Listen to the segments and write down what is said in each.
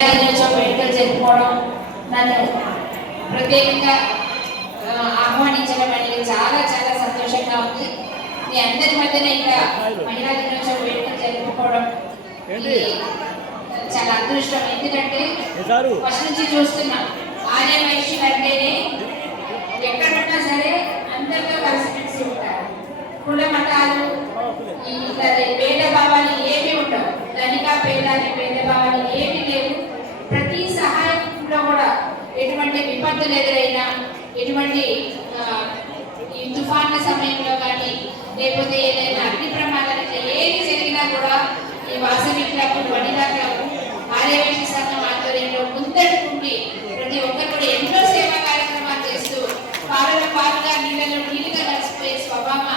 వేడుకలు జరుపుకోవడం నన్ను ప్రత్యేకంగా ఆహ్వానించడం అనేది చాలా చాలా సంతోషంగా ఉంది. మీ అందరి మధ్యన ఇంకా మహిళా దినోత్సవ వేడుకలు జరుపుకోవడం చాలా అదృష్టం. ఎందుకంటే ఫస్ట్ నుంచి చూస్తున్నాం ఆర్య వైశ్యులు అంటేనే ఎక్కడున్నా సరే అందరితో కలిసిమెలిసి ఉంటారు. కుల మతాలు భేదభావాలు ఏమీ ఉండవు. ధనిక పేద అనే భేదభావాలు ఏమీ లేవు. ప్రతి సహాయంలో కూడా ఎటువంటి విపత్తులు ఎదురైనా, ఎటువంటి ఈ తుఫాన్ల సమయంలో కానీ, లేకపోతే ఏదైనా అగ్ని ప్రమాదాలు ఏది జరిగినా కూడా ఈ వాసవి క్లబ్, వనితా క్లబ్, ఆర్యవైశ్య సంఘం ఆధ్వర్యంలో ముందడుకుండి ప్రతి ఒక్కరు కూడా ఎన్నో సేవా కార్యక్రమాలు చేస్తూ పాలలో పాలుగా నీళ్ళలో నీళ్ళుగా కలిసిపోయే స్వభావం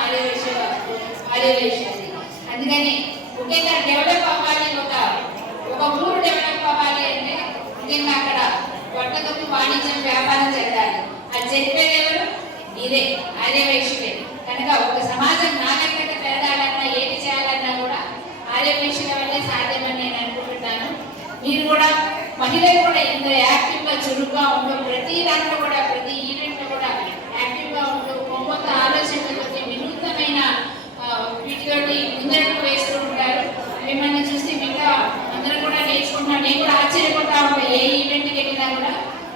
ఆర్యవైశ్యది. అందుకని ముఖ్యంగా డెవలప్ అవ్వాలి, ఒక ఊరు డెవలప్ అవ్వాలి అంటే ముఖ్యంగా అక్కడ వర్తకపు వాణిజ్యం వ్యాపారం జరగాలి. అది జరిపేది ఎవరు? ఇదే ఆర్యవైశ్యులే. కనుక ఒక సమాజం నాగరికత పెరగాలన్నా, ఏది చేయాలన్నా కూడా ఆర్యవైశ్యుల వల్లే సాధ్యమని నేను అనుకుంటున్నాను. మీరు కూడా మహిళలు కూడా ఎంతో యాక్టివ్గా చురుగ్గా ఉంటూ ప్రతి దాంట్లో కూడా, ప్రతి ఈవెంట్లో కూడా యాక్టివ్గా ఉంటూ కొత్త ఆలోచనలతోటి వినూత్నమైన వీటితోటి ముందడుగు వేస్తూ ఉంటారు. మిమ్మల్ని చూసి మిగతా అందరూ కూడా నేర్చుకుంటున్నాను. నేను కూడా ఆశ్చర్యపోతా ఉంటాను. ఏ ఈవెంట్కి వెళ్ళినా కూడా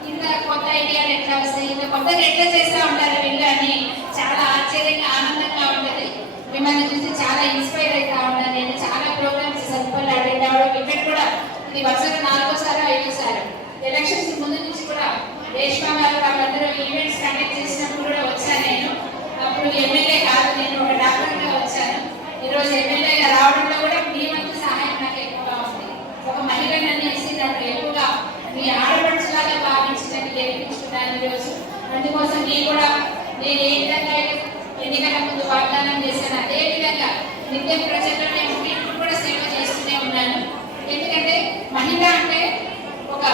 ఇంత కొత్త ఐడియాలు ఎట్లా వస్తాయి, ఇంత కొత్తగా ఎట్లా చేస్తూ ఉంటారు వీళ్ళు అని చాలా ఆశ్చర్యంగా, ఆనందంగా ఉంటుంది. మిమ్మల్ని చూసి చాలా ఇన్స్పైర్ అవుతా ఉంటాను. నేను చాలా ప్రోగ్రామ్స్ సరిపల్లి అటెండ్ అవ్వడం, ఇక్కడ కూడా ఇది వరుసగా 4వ సారి 5వ సారి. ఎలక్షన్స్ ముందు నుంచి కూడా రేష్మా గారు వాళ్ళందరూ ఈవెంట్స్ కండక్ట్ చేసినప్పుడు కూడా వచ్చాను. నేను అప్పుడు ఎమ్మెల్యే కాదు, నేను ఒక డాక్టర్గా వచ్చాను. ఈరోజు ఎమ్మెల్యేగా రావడంలో కూడా మీ వంతు సహాయం నాకు ఎక్కువగా ఉంది. ఒక మహిళను అనేసి నాకు ఎక్కువగా మీ ఆడపడుచులాగా భావించిందని గెలిపించుకున్నాను ఈరోజు. అందుకోసం నేను ఏ విధంగా ఎన్నికల ముందు వాగ్దానం చేశాను, అదే విధంగా నిత్యం ప్రజల్లోనే ఉండి ఇప్పుడు కూడా సేవ చేస్తూనే ఉన్నాను. ఎందుకంటే మహిళ అంటే ఒక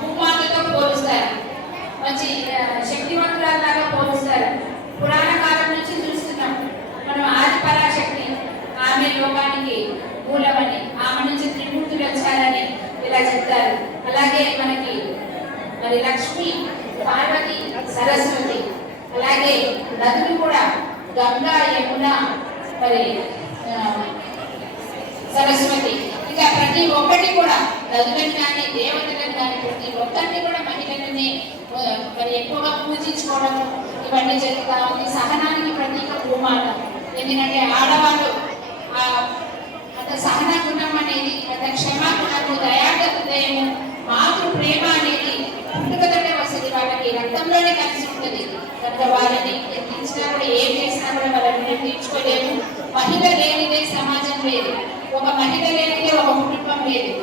భూమాతతో పోలుస్తారు, మంచి శక్తివంతురాలాగా పోలుస్తారు. పురాణ కాలం నుంచి చూస్తున్నాం మనం. ఆది పరాశక్తి, ఆమె లోకానికి మూలమని, ఆమె నుంచి త్రిమూర్తులు వచ్చారని ఇలా చెప్తారు. అలాగే మనకి మరి లక్ష్మి, పార్వతి, సరస్వతి, అలాగే నదులు కూడా గంగా, యమున, మరి సరస్వతి, ఇంకా ప్రతి ఒక్కటి కూడా నదులను కానీ దేవతలను కానీ ప్రతి ఒక్కరిని కూడా మహిళలని మరి ఎక్కువగా పూజించుకోవడం ఇవన్నీ జరుగుతూ ఉంది. సహనానికి ప్రతీక భూమాత. ఎందుకంటే ఆడవాళ్ళు అంత సహన గుణం అనేది, అంత క్షమా గుణము, దయాదయము, మాతృ ప్రేమ అనేది పుట్టుకతోనే వస్తుంది. వాళ్ళకి రక్తంలోనే కలిసి ఉంటుంది. కనుక వాళ్ళని ఎత్తించినా కూడా, ఏం చేసినా కూడా వాళ్ళని నిర్ణయించుకోలేము. మహిళ లేనిదే సమాజం లేదు, ఒక మహిళ లేనిదే ఒక కుటుంబం లేదు,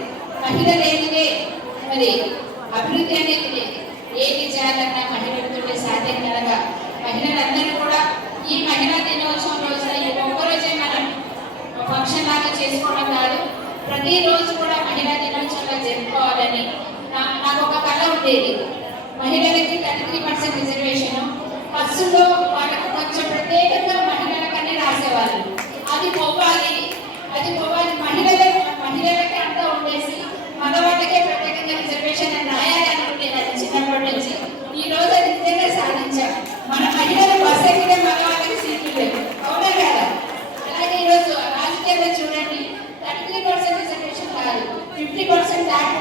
మహిళ లేనిదే మరి అభివృద్ధి అనేది లేదు. ఏది చేయాలన్నా మహిళలతోనే సాధ్యం. కనుక మహిళలందరూ కూడా ఈ మహిళా దినోత్సవం రోజున ఈ ఒక్కరోజే మనం ఫంక్షన్ లాగా చేసుకోవడం కాదు, ప్రతిరోజు కూడా మహిళా దినోత్సవంగా జరుపుకోవాలని నాకు ఒక కళ ఉండేది. మహిళలకి 33% రిజర్వేషన్, బస్సులో వాళ్ళకు కొంచెం ప్రత్యేకంగా మహిళలకనే రాసేవాళ్ళు. అది పోవాలి. మహిళలకి అంతా ఉండేసి మగవాళ్ళకే ప్రత్యేకంగా రిజర్వేషన్ అని రాయాలి అనుకునేదాన్ని చిన్నప్పటి నుంచి. ఈ రోజు అది నిజంగా సాధించాం. మన మహిళలు బస్ ఎక్కితే మగవాళ్ళకి సీట్లు లేవు, అవునా కదా? అలాగే ఈరోజు రాజకీయాల్లో చూడండి, 33% రిజర్వేషన్ కాదు, 50% దాటి